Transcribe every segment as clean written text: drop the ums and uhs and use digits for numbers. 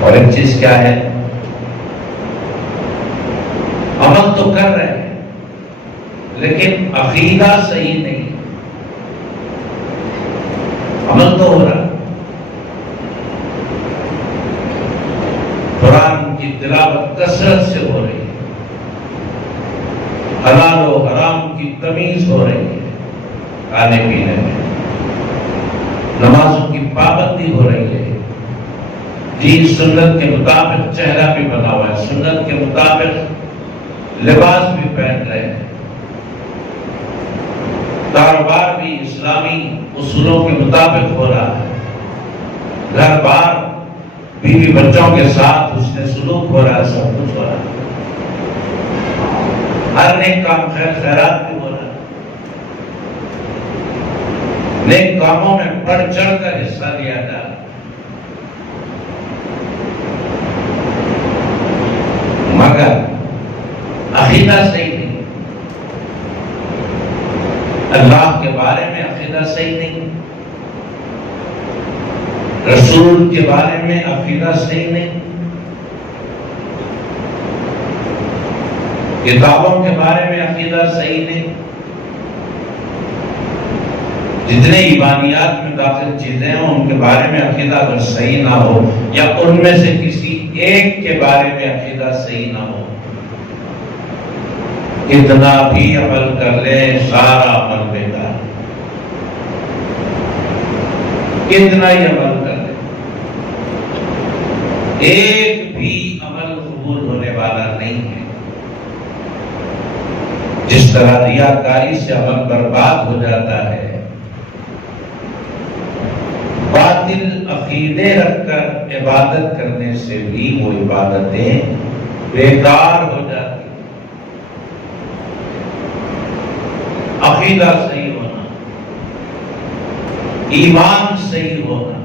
اور ایک چیز کیا ہے، عمل تو کر رہے ہیں لیکن عقیدہ صحیح نہیں ہے۔ عمل تو ہو رہا ہے، قرآن کی تلاوت کثرت سے ہو رہی ہے، حلال و حرام کی تمیز ہو رہی ہے، کھانے پینے میں نمازوں کی پابندی ہو رہی ہے، دین سنت کے مطابق چہرہ بھی بنا ہوا ہے، سنت کے مطابق لباس بھی پہن رہے ہیں، کاروبار بھی اسلامی اصولوں کے مطابق ہو رہا ہے، گھر بار بیوی بچوں کے ساتھ حسن سلوک ہو رہا ہے، سب کچھ ہو رہا ہے، ہر نیک کام خیر خیرات بھی ہو رہا ہے، نیک کاموں میں بڑھ چڑھ کر حصہ لیا جا رہا ہے، مگر عقیدہ صحیح نہیں، اللہ کے بارے میں عقیدہ صحیح نہیں، رسول کے بارے میں عقیدہ صحیح نہیں، کتابوں کے بارے میں عقیدہ صحیح نہیں، جتنے ایمانیات میں داخل چیزیں ہیں ان کے بارے میں عقیدہ اگر صحیح نہ ہو یا ان میں سے کسی ایک کے بارے میں عقیدہ صحیح نہ ہو، کتنا بھی عمل کر لے سارا عمل بیکار، کتنا ہی عمل کر لے ایک بھی عمل قبول ہونے والا نہیں ہے۔ جس طرح ریاکاری سے عمل برباد ہو جاتا ہے، باطل عقیدے رکھ کر عبادت کرنے سے بھی وہ عبادتیں بیکار ہو جاتی ہیں۔ عقیدہ صحیح ہونا، ایمان صحیح ہونا،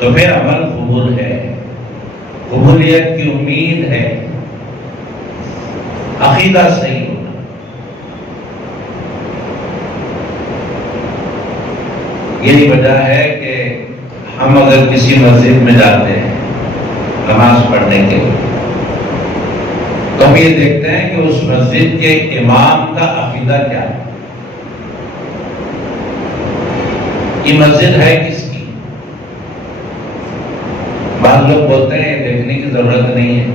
تو پھر عمل قبول ہے، قبولیت کی امید ہے، عقیدہ صحیح ہونا۔ یہی وجہ ہے کہ ہم اگر کسی مسجد میں جاتے ہیں نماز پڑھنے کے لیے تو ہم یہ دیکھتے ہیں کہ اس مسجد کے امام کا عقیدہ کیا ہے، یہ مسجد ہے کس کی۔ بعض لوگ بولتے ہیں یہ دیکھنے کی ضرورت نہیں ہے،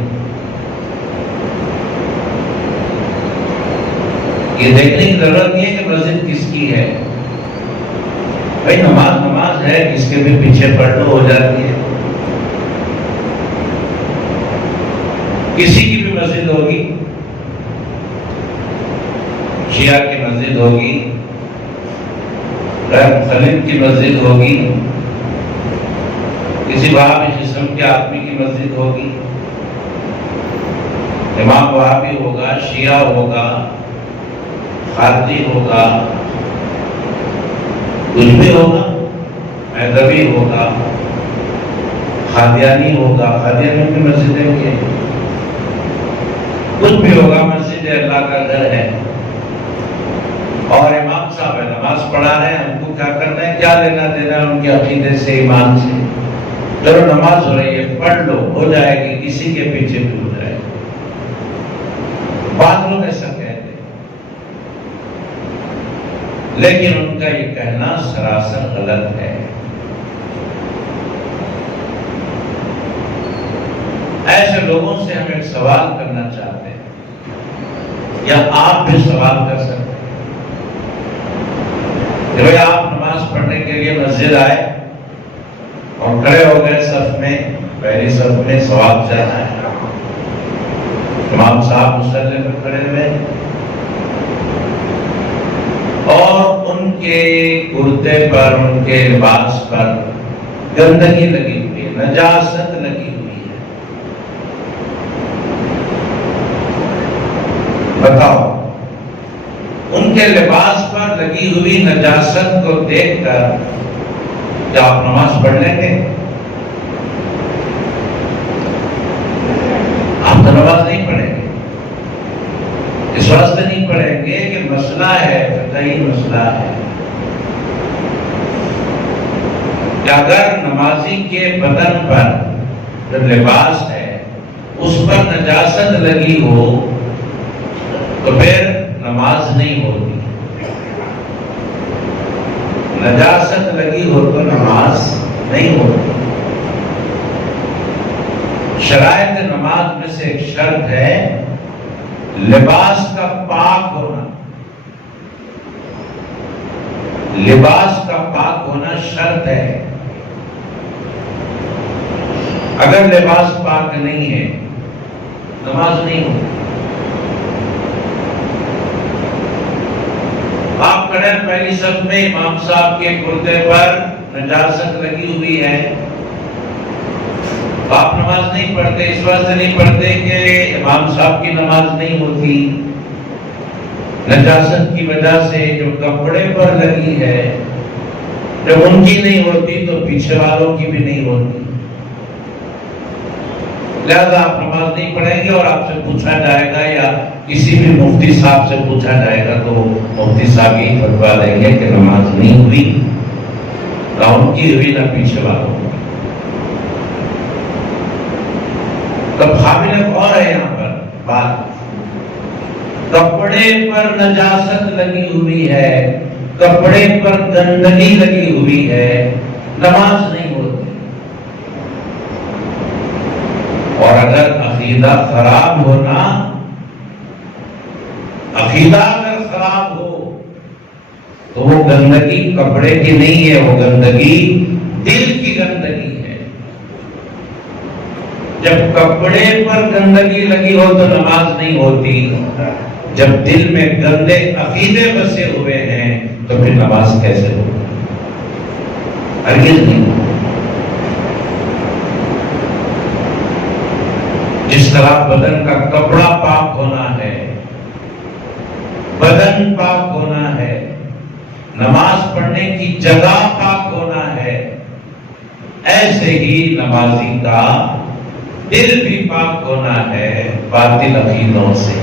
یہ دیکھنے کی ضرورت نہیں ہے کہ مسجد کس کی ہے، بھائی نماز نماز ہے، کس کے بھی پیچھے پڑھ لو ہو جاتی ہے۔ کسی کی بھی مسجد ہوگی، شیعہ کی مسجد ہوگی، غیر مخلد کی مسجد ہوگی، کسی وہابی قسم کے آدمی کی مسجد ہوگی، امام وہابی ہوگا، شیعہ ہوگا، خارجی ہوگا، کچھ بھی ہوگا، مذہبی ہوگا، قادیانی ہوگا، قادیانیوں کی مسجدیں بھی ہیں، کچھ بھی ہوگا، مسجد اللہ کا گھر ہے اور امام صاحب ہے نماز پڑھا رہے ہیں، ہم کو کیا کرنا ہے، کیا لینا دینا ان کے عقیدے سے، ایمان سے، چلو نماز ہو رہی ہے پڑھ لو، ہو جائے گی، کسی کے پیچھے بھی ہو جائے گی۔ بعض لوگ ایسا کہتے ہیں لیکن ان کا یہ کہنا سراسر غلط ہے۔ ایسے لوگوں سے ہم ایک سوال کرنا چاہتے ہیں، یا آپ بھی سوال کر سکتے ہیں کہ بھئی آپ نماز پڑھنے کے لیے مسجد آئے اور کھڑے ہو گئے صف میں، پہلی صف میں، سوال چاہنا ہے، امام صاحب مصلی پر کھڑے ہوئے اور ان کے کرتے پر، ان کے لباس پر گندگی لگی ہوئی ہے، نجاست لگی ہوئی ہے، بتاؤ ان کے لباس پر لگی ہوئی نجاست کو دیکھ کر کیا آپ نماز پڑھ لیں گے؟ آپ تو نماز نہیں پڑھیں گے، اس واسطے نہیں پڑھیں گے کہ مسئلہ ہے، فقہی مسئلہ ہے کہ اگر نمازی نمازی کے بدن پر جو لباس ہے اس پر نجاست لگی ہو تو پھر نماز نہیں ہوتی. نجاست لگی ہو تو نماز نہیں ہوتی. شرائط نماز میں سے ایک شرط ہے لباس کا پاک ہونا. لباس کا پاک ہونا شرط ہے. اگر لباس پاک نہیں ہے نماز نہیں ہوتی. آپ کھڑے پہلی صف میں، امام صاحب کے کرتے پر نجاست لگی ہوئی ہے، آپ نماز نہیں پڑھتے. اس واسطے نہیں پڑھتے کہ امام صاحب کی نماز نہیں ہوتی. نجاست کی وجہ سے جو کپڑے پر لگی ہے، جب ان کی نہیں ہوتی تو پیچھے والوں کی بھی نہیں ہوتی. لہذا آپ نماز نہیں پڑھیں گے اور آپ سے پوچھا جائے گا یا کسی بھی مفتی صاحب سے پوچھا جائے گا تو مفتی صاحب یہ فتویٰ دیں گے کہ نماز نہیں ہوئی، نہ ان کی ہوئی نہ پیچھے والوں کی. تب قابل غور ہے یہاں پر بات. کپڑے پر نجاست لگی ہوئی ہے، کپڑے پر گندگی لگی ہوئی ہے، نماز نہیں ہوتی. اور اگر عقیدہ خراب ہونا، عقیدہ اگر خراب ہو تو وہ گندگی کپڑے کی نہیں ہے، وہ گندگی دل کی گندگی ہے. جب کپڑے پر گندگی لگی ہو تو نماز نہیں ہوتی. جب دل میں گندے عقیدے بسے ہوئے ہیں تو پھر نماز کیسے ہو؟ ہرگز نہیں. جس طرح بدن کا کپڑا پاک ہونا ہے، بدن پاک ہونا ہے، نماز پڑھنے کی جگہ پاک ہونا ہے، ایسے ہی نمازی کا دل بھی پاک ہونا ہے باطل عقیدوں سے.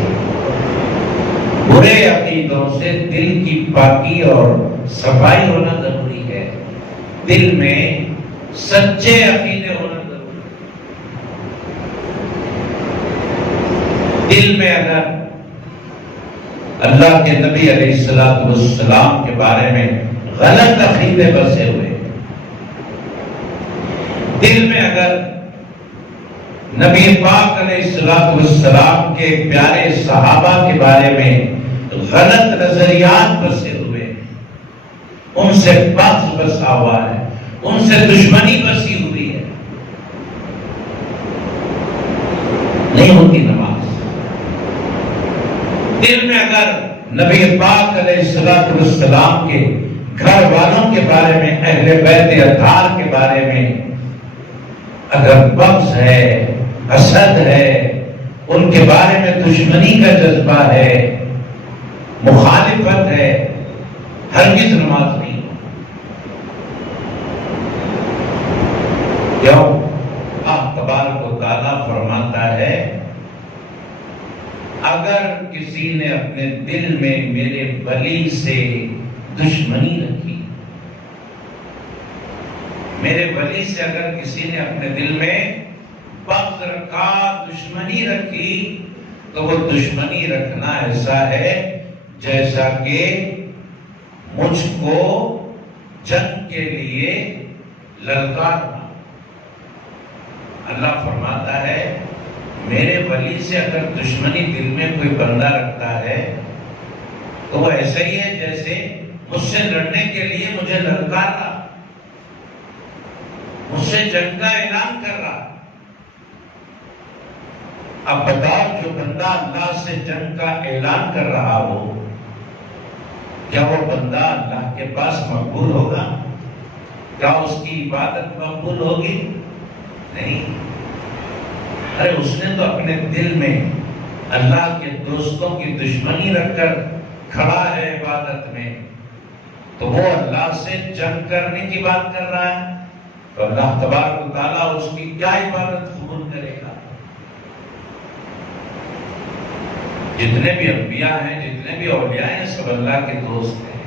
برے عقیدوں سے دل کی پاکی اور صفائی ہونا ضروری ہے. دل میں سچے عقیدے ہونا ضروری ہے. دل میں اگر اللہ کے نبی علیہ السلام کے بارے میں غلط عقیدے بسے ہوئے، دل میں اگر نبی پاک علیہ السلام کے پیارے صحابہ کے بارے میں غلط نظریات بسے ہوئے، ان سے بغض بسا ہوا ہے، ان سے دشمنی بسی ہوئی ہے، نہیں ہوتی نماز. دل میں اگر نبی پاک علیہ السلام کے گھر والوں کے بارے میں، اہل بیت اطہار کے بارے میں اگر بغض ہے، حسد ہے، ان کے بارے میں دشمنی کا جذبہ ہے، مخالفت ہے، ہرگز نماز نہیں. کیوں؟ اللہ تبارک و تعالیٰ فرماتا ہے اگر کسی نے اپنے دل میں میرے ولی سے دشمنی رکھی، میرے ولی سے اگر کسی نے اپنے دل میں بغض رکھا، دشمنی رکھی، تو وہ دشمنی رکھنا ایسا ہے جیسا کہ مجھ کو جنگ کے لیے للکارنا. اللہ فرماتا ہے میرے ولی سے اگر دشمنی دل میں کوئی بندہ رکھتا ہے تو وہ ایسا ہی ہے جیسے مجھ سے لڑنے کے لیے مجھے للکار رہا، مجھ سے جنگ کا اعلان کر رہا. اب بتاؤ جو بندہ اللہ سے جنگ کا اعلان کر رہا ہو، کیا وہ بندہ اللہ کے پاس مقبول ہوگا؟ کیا اس کی عبادت مقبول ہوگی؟ نہیں. ارے اس نے تو اپنے دل میں اللہ کے دوستوں کی دشمنی رکھ کر کھڑا ہے عبادت میں، تو وہ اللہ سے جنگ کرنے کی بات کر رہا ہے، تو اللہ تبارک و تعالیٰ اس کی کیا عبادت قبول کرے گا؟ جتنے بھی انبیاء ہیں، جتنے بھی اولیاء ہیں، سب اللہ کے دوست ہیں.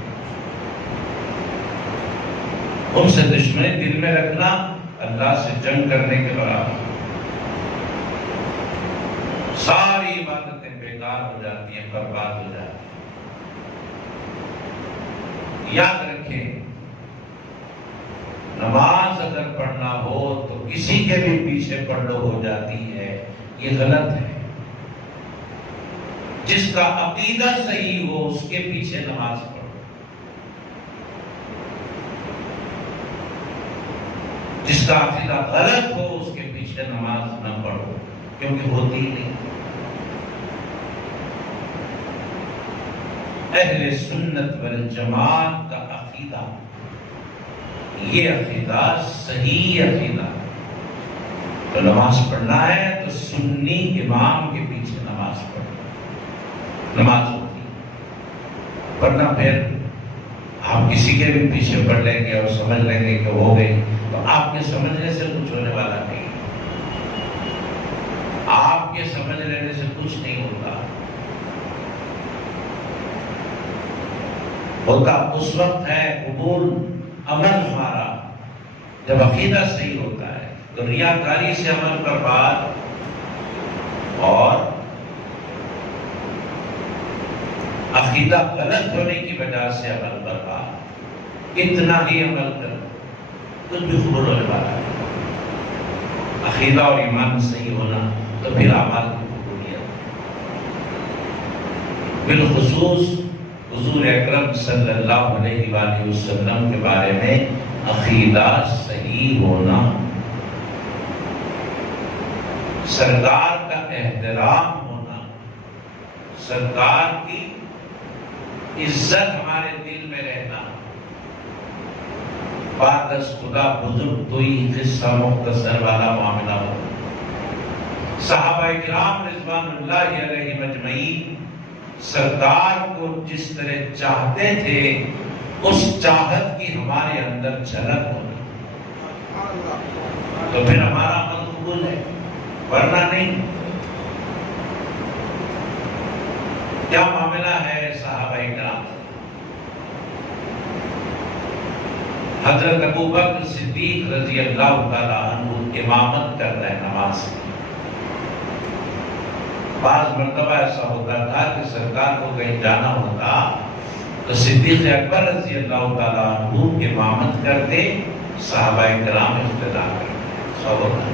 ان سے دشمنی دل میں رکھنا اللہ سے جنگ کرنے کے برابر. ساری عبادتیں بیکار ہو جاتی ہیں، برباد ہو جاتی ہیں. یاد رکھیں، نماز اگر پڑھنا ہو تو کسی کے بھی پیچھے پڑھ لو ہو جاتی ہے، یہ غلط ہے. جس کا عقیدہ صحیح ہو اس کے پیچھے نماز پڑھو. جس کا عقیدہ غلط ہو اس کے پیچھے نماز نہ پڑھو، کیونکہ ہوتی ہی نہیں. اہل سنت والجماعت کا عقیدہ، یہ عقیدہ صحیح عقیدہ. تو نماز پڑھنا ہے تو سنی امام کے پیچھے نماز پڑھو، نماز ہوتی. ورنہ پھر آپ کسی کے بھی پیچھے پڑھ لیں گے اور سمجھ لیں گے کہ ہو گئی، تو آپ کے سمجھنے سے کچھ ہونے والا نہیں. آپ کے سمجھ لینے سے کچھ نہیں ہوتا. ہوتا اس وقت ہے قبول عمل ہمارا جب عقیدہ صحیح ہوتا ہے. تو ریاکاری سے عمل برباد اور عقیدہ غلط ہونے کی وجہ سے عمل برباد. کتنا ہی عمل کر کچھ بھی قبول ہونے والا ہے. عقیدہ اور ایمان صحیح ہونا تو پھر اعمال کی قبولیت. بالخصوص حضور اکرم صلی اللہ علیہ وآلہ وسلم کے بارے میں عقیدہ صحیح ہونا، سرکار کا احترام ہونا، سرکار کی عزت ہمارے دل میں رہنا. بعد از خدا بزرگ کوئی قصہ مختصر والا معاملہ ہو. صحابہ کرام رضوان اللہ علیہ مجمعین سرکار کو جس طرح چاہتے تھے اس چاہت کی ہمارے اندر جھلک ہونی، تو پھر ہمارا عمل قبول ہے، ورنہ نہیں. کیا معاملہ ہے صحابہ کرام؟ حضرت ابوبکر صدیق رضی اللہ تعالیٰ عنہ امامت کر رہے نماز کی. بعض مرتبہ ایسا ہوتا تھا کہ سرکار کو کہیں جانا ہوتا تو صدیق اکبر رضی اللہ تعالیٰ عنہ امامت کرتے، صحابہ کرام اقتدا کرتے.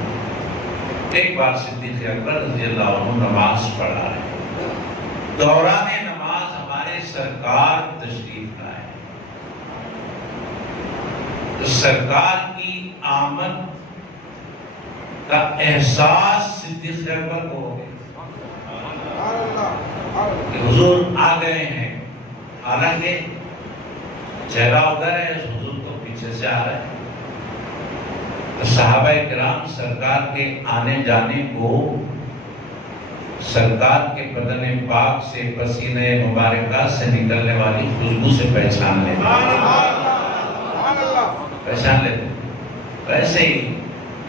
ایک بار صدیق اکبر رضی اللہ عنہ نماز پڑھا رہے. دوران نماز ہمارے سرکار تشریف لائے. تو سرکار کی آمد کا احساس صدیق اکبر کو ہو گیا کہ حضور آ گئے ہیں. حالانکہ چہرہ ادھر ہے، حضور کو پیچھے سے آ رہے ہیں. تو صحابہ کرام سرکار کے آنے جانے کو سرکار کے بدن پاک سے، پسینے مبارکہ سے نکلنے والی خوشبو سے پہچان لیتے. ویسے ہی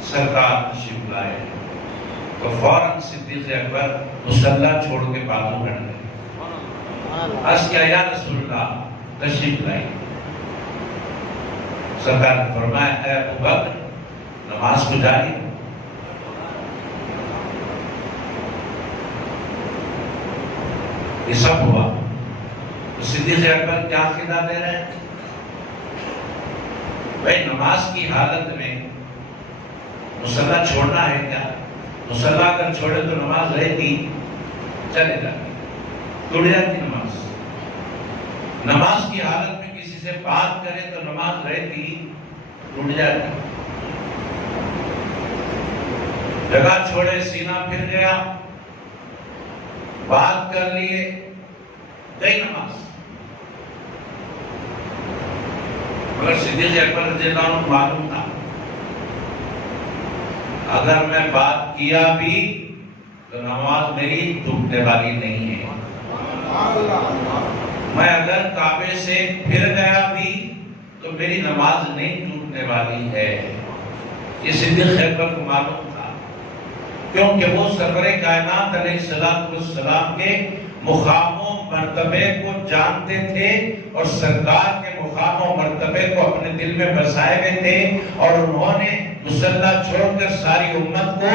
سرکار تشریف لائے تو فوراً صدیق اکبر مصلی چھوڑ کے بازو ہٹ گئے. عرض کیا یا رسول اللہ تشریف لائے. سرکار نے فرمایا اے ابوبکر نماز کو جاری. یہ سب ہوا تو صدیق اکبر کیا عقیدہ دے رہے ہیں؟ بھائی نماز کی حالت میں مصلی چھوڑنا ہے کیا؟ مصلی اگر چھوڑے تو نماز رہتی، چلے جاتی، ٹوٹ جاتی نماز. نماز کی حالت میں کسی سے بات کرے تو نماز رہتی، ٹوٹ جاتی. جگہ چھوڑے سینہ پھر گیا، بات کر لیے، گئی نماز. مگر صدیق اکبر رضی اللہ عنہ معلوم تھا اگر میں بات کیا بھی تو نماز میری ٹوٹنے والی نہیں ہے. میں اگر کعبے سے پھر گیا بھی تو میری نماز نہیں ٹوٹنے والی ہے. یہ صدیق اکبر کو معلوم تھا، کیونکہ وہ سرور کائنات علیہ السلام کے مقام و مرتبے کو جانتے تھے اور سرکار کے مقام و مرتبے کو اپنے دل میں بسائے ہوئے تھے. اور انہوں نے مصلی چھوڑ کر ساری امت کو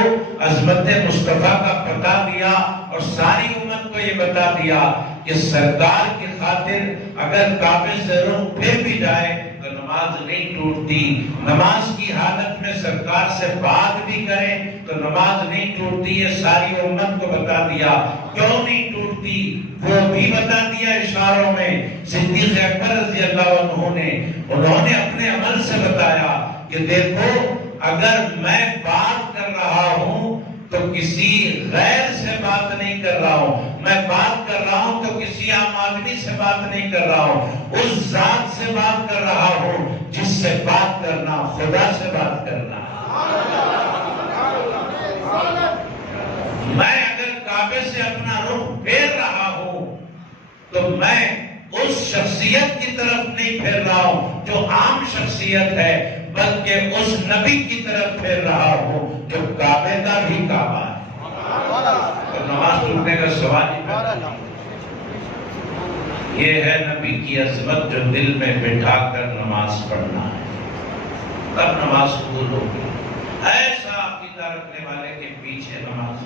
عظمت مصطفیٰ کا پتہ دیا اور ساری امت کو یہ بتا دیا کہ سرکار کی خاطر اگر کعبے سے روح پھر بھی جائے تو نماز نہیں ٹوٹتی. نماز کی حالت میں سرکار سے بات بھی کریں تو نماز نہیں ٹوٹتی. یہ ساری امت کو بتا دیا. کیوں نہیں ٹوٹتی وہ بھی بتا دیا اشاروں میں. صدیق اکبر رضی اللہ عنہ نے انہوں نے اپنے عمل سے بتایا کہ دیکھو اگر میں بات کر رہا ہوں تو کسی غیر سے بات نہیں کر رہا ہوں. میں بات کر رہا ہوں تو کسی عام آدمی سے بات نہیں کر رہا ہوں. اس ذات سے بات کر رہا ہوں جس سے بات کرنا خدا سے بات کرنا. میں اگر کعبے سے اپنا رخ پھیر رہا ہوں تو میں اس شخصیت کی طرف نہیں پھیر رہا ہوں جو عام شخصیت ہے، بلکہ اس نبی کی طرف پھیر رہا ہوں جو کعبے کا بھی کعبہ ہے. تو نماز ٹوٹنے کا سوال ہی پیدا نہیں. یہ ہے نبی کی عظمت جو دل میں بٹھا کر نماز پڑھنا ہے، تب نماز قبول ہوگی. ایسا عقیدہ رکھنے والے کے پیچھے نماز